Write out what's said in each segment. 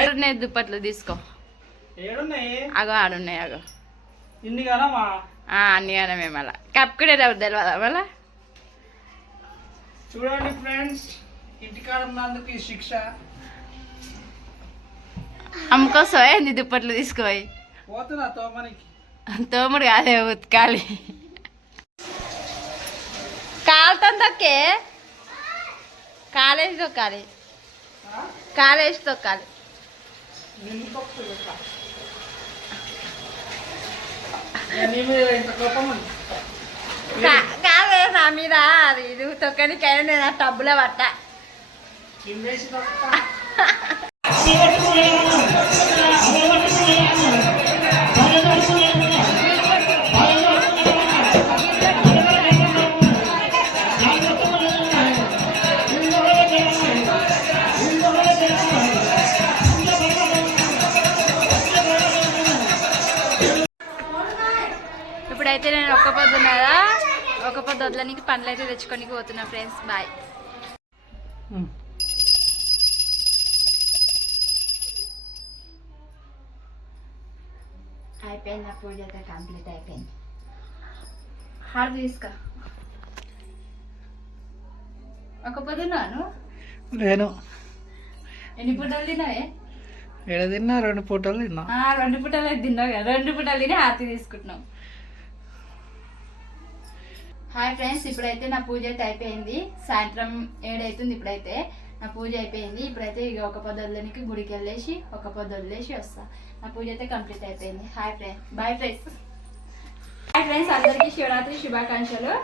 ఏడున్నాయి దుప్పట్లు తీసుకో. అగో ఆడున్నాయి అగో. అన్ని అనమే మళ్ళా. కప్పుకునే తెలియదా మళ్ళా? చూడండి ఫ్రెండ్స్ ఇంటికాడ ఉన్నందుకు ఈ శిక్ష. అమ్ముకోసో ఏంది దుప్పట్లు తీసుకోయి పోతున్నా తోమనికి. తోముడు కాదే ఉతకాలి. తొక్కే కాలేజ్ తొక్కాలి కాలేజ్ తొక్కాలి కాదే నా మీద అది ఇది తొక్కనికైనా నేను ఆ టబ్బులో పట్ట. ఇప్పుడైతే నేను ఒక్క పొద్దున్నదా ఒక పొద్దు వదలనికి పనులు అయితే తెచ్చుకొని పోతున్నా ఫ్రెండ్స్ బాయ్ అయిపోయింది నా పూజ అయితే కంప్లీట్ అయిపోయింది. హార్ తీసుకో. ఒక పొద్దున్నాను నేను. ఎన్ని పూటలు తిన్నావే? ఏడ తిన్నా? రెండు పూటలు తిన్నా. ఆ, రెండు పూటలు తిన్నావు కదా. రెండు పూటలు తిని హారతి తీసుకుంటున్నాం హాయ్ ఫ్రెండ్స్ ఇప్పుడైతే నా పూజ అయితే అయిపోయింది. సాయంత్రం ఏడైతుంది ఇప్పుడైతే. నా పూజ అయిపోయింది. ఇప్పుడైతే ఇక ఒక పొద్దు వదిలేనికి గుడికి వెళ్ళేసి ఒక పొద్దు వదిలేసి వస్తా. నా పూజ అయితే కంప్లీట్ అయిపోయింది. Hi friends. Bye friends. Hi friends అందరికీ శివరాత్రి శుభాకాంక్షలు.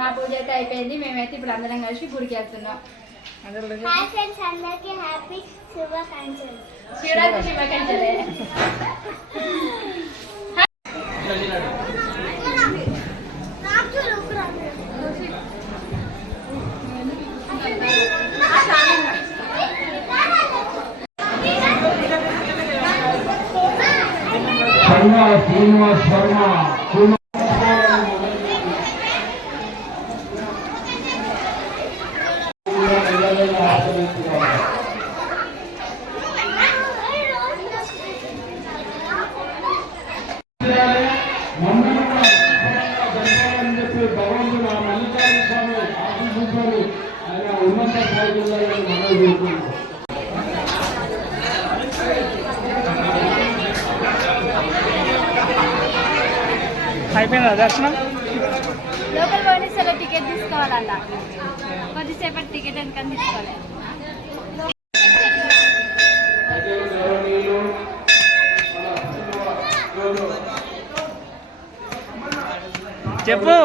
మా పూజ అయితే అయిపోయింది. మేమైతే ఇప్పుడు అందరం కలిసి గుడికి వెళ్తున్నాం. హాయ్ ఫ్రెండ్స్ అందరికీ హ్యాపీ శుభాకాంక్షలు. శివరాత్రి శుభాకాంక్షలే. శర్మ. శ్రీనివాస్ శర్మ చెప్పి భగవంతుడు ఆయన ఉన్నత మనం అయిపోయిందా దర్శనం? లోకల్ పోలీసుల టికెట్ తీసుకోవాలన్న. కొద్దిసేపటి టికెట్ ఎందుకని తీసుకోవాలి. చెప్పు.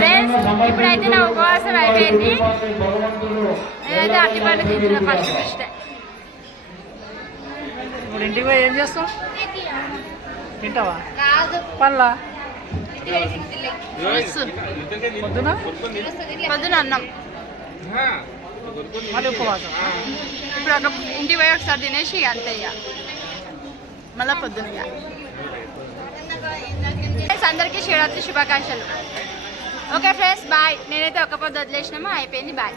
ఫ్రెండ్స్ ఇప్పుడైతే నా ఉపవాసం అయిపోయింది. నేనైతే అట్టి ఇచ్చిన తింటున్నా ఫస్ట్ ఫస్ట్ ఇప్పుడు ఇంటికి పోయి ఏం చేస్తావు? తింటావా? పళ్ళా పొద్దున? పొద్దున అన్నం మళ్ళీ ఉపవాసం. ఇప్పుడు ఒక ఇంటికి పోయి ఒకసారి తినేసి ఇక అంతే ఇక. మళ్ళీ పొద్దున ఇక. అందరికీ శివరాత్రి శుభాకాంక్షలు. ఓకే ఫ్రెండ్స్ బాయ్ నేనైతే ఒక పొద్దు వదిలేసినామా? అయిపోయింది బాయ్